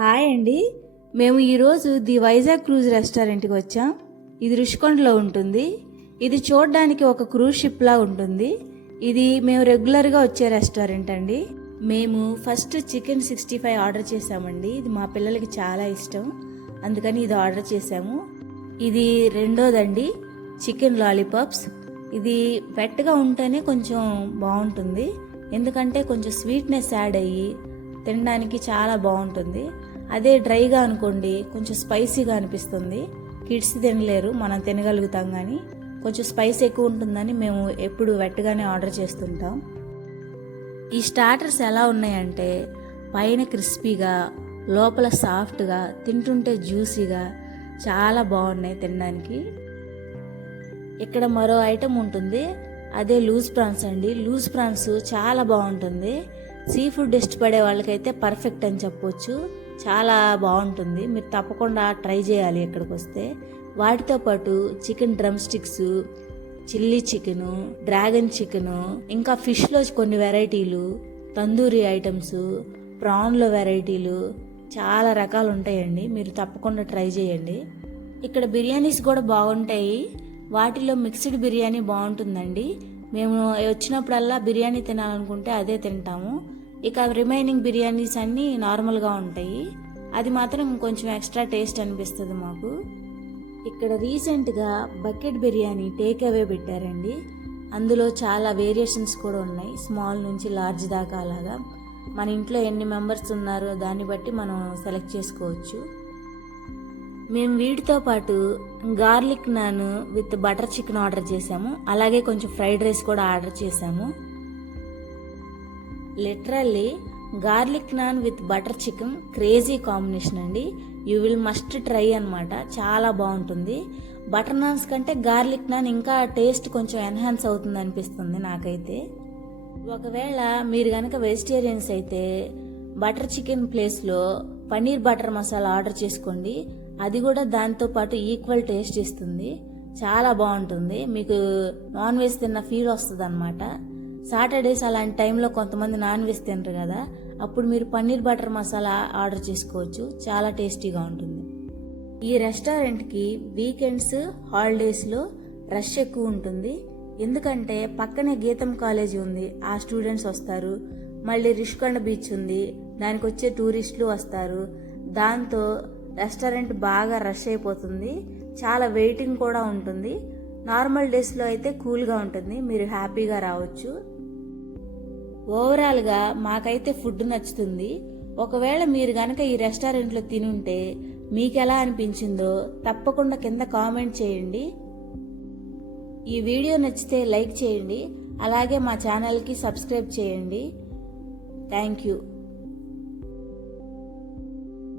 Hi అండి. మేము ఈరోజు ది వైజాగ్ క్రూజ్ రెస్టారెంట్కి వచ్చాం. ఇది రుషికొండలో ఉంటుంది. ఇది చూడడానికి ఒక క్రూజ్ షిప్ లా ఉంటుంది. ఇది మేము రెగ్యులర్గా వచ్చే రెస్టారెంట్ అండి. మేము ఫస్ట్ చికెన్ 65 ఆర్డర్ చేసామండి. ఇది మా పిల్లలకి చాలా ఇష్టం, అందుకని ఇది ఆర్డర్ చేసాము. ఇది రెండోదండి, చికెన్ లాలీపాప్స్. ఇది వెట్గా ఉంటేనే కొంచెం బాగుంటుంది, ఎందుకంటే కొంచెం స్వీట్నెస్ యాడ్ అయ్యి తినడానికి చాలా బాగుంటుంది. అదే డ్రైగా అనుకోండి కొంచెం స్పైసీగా అనిపిస్తుంది. కిడ్స్ తినలేరు, మనం తినగలుగుతాం, కానీ కొంచెం స్పైస్ ఎక్కువ ఉంటుందని మేము ఎప్పుడు వెట్టగానే ఆర్డర్ చేస్తుంటాం. ఈ స్టార్టర్స్ ఎలా ఉన్నాయంటే పైన క్రిస్పీగా, లోపల సాఫ్ట్గా, తింటుంటే జ్యూసీగా చాలా బాగున్నాయి తినడానికి. ఇక్కడ మరో ఐటెం ఉంటుంది, అదే లూజ్ ప్రాన్స్ అండి. లూజ్ ప్రాన్స్ చాలా బాగుంటుంది. సీ ఫుడ్ ఇష్టపడే వాళ్ళకైతే పర్ఫెక్ట్ అని చెప్పొచ్చు. చాలా బాగుంటుంది, మీరు తప్పకుండా ట్రై చేయాలి ఇక్కడికి వస్తే. వాటితో పాటు chicken drum sticks, chilli chicken, dragon chicken, ఇంకా ఫిష్లో కొన్ని వెరైటీలు, తందూరి ఐటమ్స్, ప్రాన్లో వెరైటీలు, చాలా రకాలు ఉంటాయండి. మీరు తప్పకుండా ట్రై చేయండి. ఇక్కడ బిర్యానీస్ కూడా బాగుంటాయి. వాటిలో మిక్స్డ్ బిర్యానీ బాగుంటుందండి. మేము వచ్చినప్పుడల్లా బిర్యానీ తినాలనుకుంటే అదే తింటాము. ఇక రిమైనింగ్ బిర్యానీస్ అన్నీ నార్మల్గా ఉంటాయి. అది మాత్రం కొంచెం ఎక్స్ట్రా టేస్ట్ అనిపిస్తుంది మాకు. ఇక్కడ రీసెంట్గా బకెట్ బిర్యానీ టేక్ అవే పెట్టారండి. అందులో చాలా వేరియేషన్స్ కూడా ఉన్నాయి, స్మాల్ నుంచి లార్జ్ దాకా. అలాగా మన ఇంట్లో ఎన్ని మెంబర్స్ ఉన్నారో దాన్ని బట్టి మనం సెలెక్ట్ చేసుకోవచ్చు. మేము వీటితో పాటు garlic non with butter chicken order చేసాము. అలాగే కొంచెం ఫ్రైడ్ రైస్ కూడా ఆర్డర్ చేసాము. Literally garlic non with butter chicken crazy combination అండి. యూ విల్ మస్ట్ ట్రై అనమాట, చాలా బాగుంటుంది. బటర్ నాన్స్ కంటే గార్లిక్ నాన్ ఇంకా టేస్ట్ కొంచెం ఎన్హాన్స్ అవుతుంది అనిపిస్తుంది నాకైతే. ఒకవేళ మీరు కనుక వెజిటేరియన్స్ అయితే బటర్ చికెన్ ప్లేస్లో పన్నీర్ బటర్ మసాలా ఆర్డర్ చేసుకోండి. అది కూడా దాంతో పాటు ఈక్వల్ టేస్ట్ ఇస్తుంది, చాలా బాగుంటుంది. మీకు నాన్ వెజ్ తిన్న ఫీల్ వస్తుంది అనమాట. సాటర్డేస్ అలాంటి టైంలో కొంతమంది నాన్ వెజ్ తినరు కదా, అప్పుడు మీరు పన్నీర్ బటర్ మసాలా ఆర్డర్ చేసుకోవచ్చు, చాలా టేస్టీగా ఉంటుంది. ఈ రెస్టారెంట్కి వీకెండ్స్, హాలిడేస్లో రష్ ఎక్కువ ఉంటుంది. ఎందుకంటే పక్కనే గీతం కాలేజీ ఉంది, ఆ స్టూడెంట్స్ వస్తారు. మళ్ళీ రిషికొండ బీచ్ ఉంది, దానికి వచ్చే టూరిస్టులు వస్తారు. దాంతో రెస్టారెంట్ బాగా రష్ అయిపోతుంది, చాలా వెయిటింగ్ కూడా ఉంటుంది. నార్మల్ డేస్లో అయితే కూల్గా ఉంటుంది, మీరు హ్యాపీగా రావచ్చు. ఓవరాల్గా మాకైతే ఫుడ్ నచ్చుతుంది. ఒకవేళ మీరు కనుక ఈ రెస్టారెంట్లో తినుంటే మీకు ఎలా అనిపించిందో తప్పకుండా కింద కామెంట్ చేయండి. ఈ వీడియో నచ్చితే లైక్ చేయండి, అలాగే మా ఛానల్కి సబ్స్క్రైబ్ చేయండి. Thank you.